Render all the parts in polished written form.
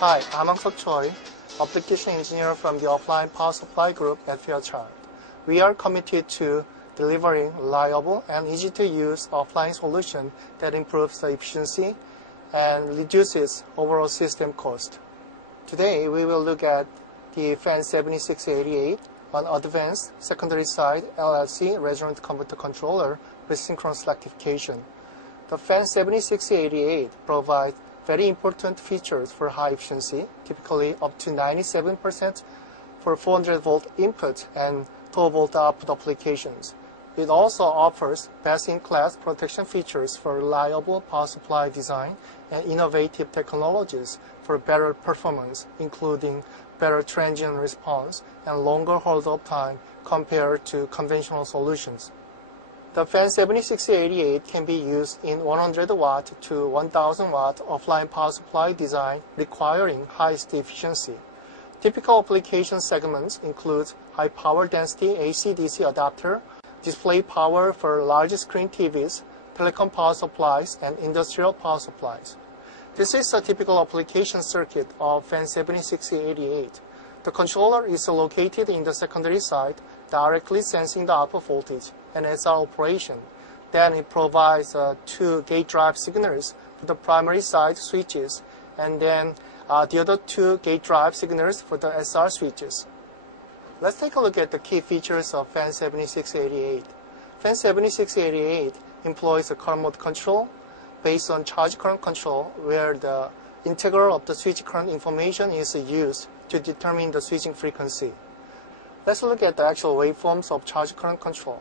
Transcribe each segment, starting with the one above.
Hi, I'm Choi, application engineer from the offline power supply group at Fairchild. We are committed to delivering reliable and easy-to-use offline solution that improves the efficiency and reduces overall system cost. Today, we will look at the FAN7688, an advanced secondary side LLC resonant converter controller with synchronous rectification. The FAN7688 provides very important features for high efficiency, typically up to 97% for 400 volt input and 12 volt output applications. It also offers best-in-class protection features for reliable power supply design and innovative technologies for better performance, including better transient response and longer hold-up time compared to conventional solutions. The FAN7688 can be used in 100 watt to 1000 watt offline power supply design requiring highest efficiency. Typical application segments include high power density AC-DC adapter, display power for large screen TVs, telecom power supplies, and industrial power supplies. This is a typical application circuit of FAN7688. The controller is located in the secondary side, directly sensing the output voltage and SR operation. Then it provides two gate drive signals for the primary side switches, and then the other two gate drive signals for the SR switches. Let's take a look at the key features of FAN7688. FAN7688 employs a current mode control based on charge current control, where the integral of the switch current information is used to determine the switching frequency. Let's look at the actual waveforms of charge current control.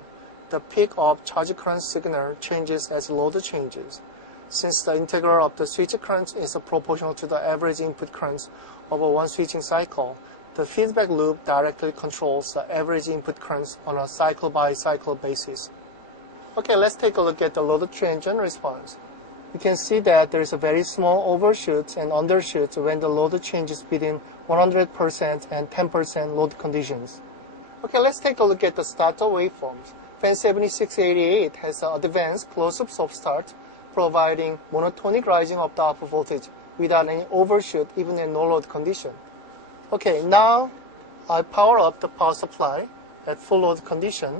The peak of charge current signal changes as load changes. Since the integral of the switch current is proportional to the average input currents over one switching cycle, the feedback loop directly controls the average input currents on a cycle-by-cycle basis. Okay, let's take a look at the load transient response. You can see that there is a very small overshoots and undershoots when the load changes between 100% and 10% load conditions. Okay, let's take a look at the starter waveforms. FAN7688 has an advanced close-up soft start, providing monotonic rising of the output voltage without any overshoot even in no load condition. Okay, now I power up the power supply at full load condition,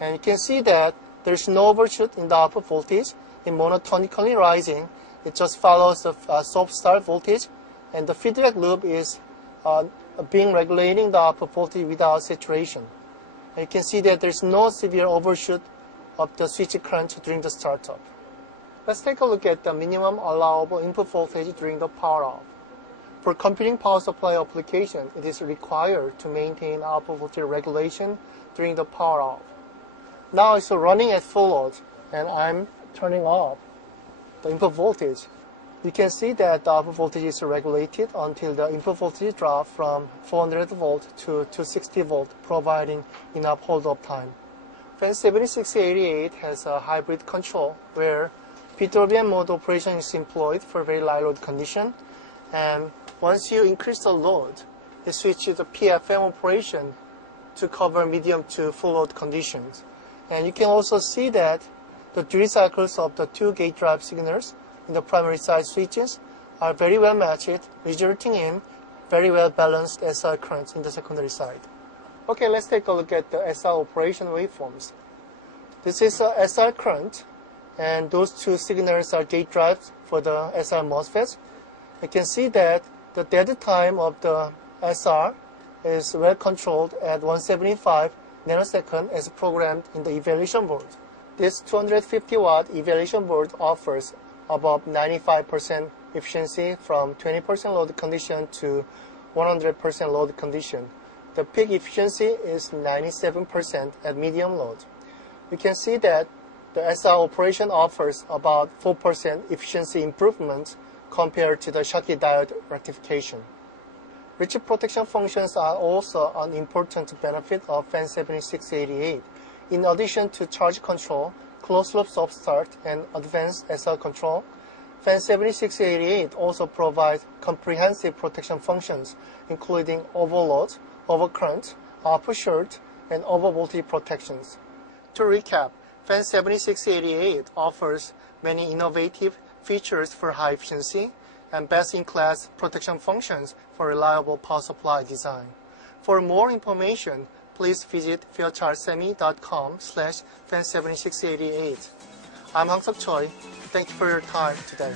and you can see that there's no overshoot in the output voltage. In monotonically rising, it just follows the soft start voltage, and the feedback loop is being regulating the output voltage without saturation. And you can see that there's no severe overshoot of the switch current during the startup. Let's take a look at the minimum allowable input voltage during the power off. For computing power supply application, it is required to maintain output voltage regulation during the power off. Now it's running at full load, and I'm turning off the input voltage. You can see that the output voltage is regulated until the input voltage drops from 400 volt to 260 volt, providing enough hold-up time. FAN7688 has a hybrid control where PWM mode operation is employed for very light load condition, and once you increase the load, it switches to PFM operation to cover medium to full load conditions. And you can also see that the duty cycles of the two gate drive signals in the primary side switches are very well matched, resulting in very well balanced SR currents in the secondary side. Okay, let's take a look at the SR operation waveforms. This is a SR current, and those two signals are gate drives for the SR MOSFETs. You can see that the dead time of the SR is well controlled at 175 nanosecond as programmed in the evaluation board. This 250 watt evaluation board offers above 95% efficiency from 20% load condition to 100% load condition. The peak efficiency is 97% at medium load. You can see that the SR operation offers about 4% efficiency improvement compared to the Schottky diode rectification. Rich protection functions are also an important benefit of FAN7688. In addition to charge control, closed-loop soft start, and advanced SR control, FAN7688 also provides comprehensive protection functions, including overload, overcurrent, output short, and overvoltage protections. To recap, FAN7688 offers many innovative features for high efficiency, and best-in-class protection functions for reliable power supply design. For more information, please visit fairchartsemi.com/fan7688. I'm Hang-Seok Choi. Thank you for your time today.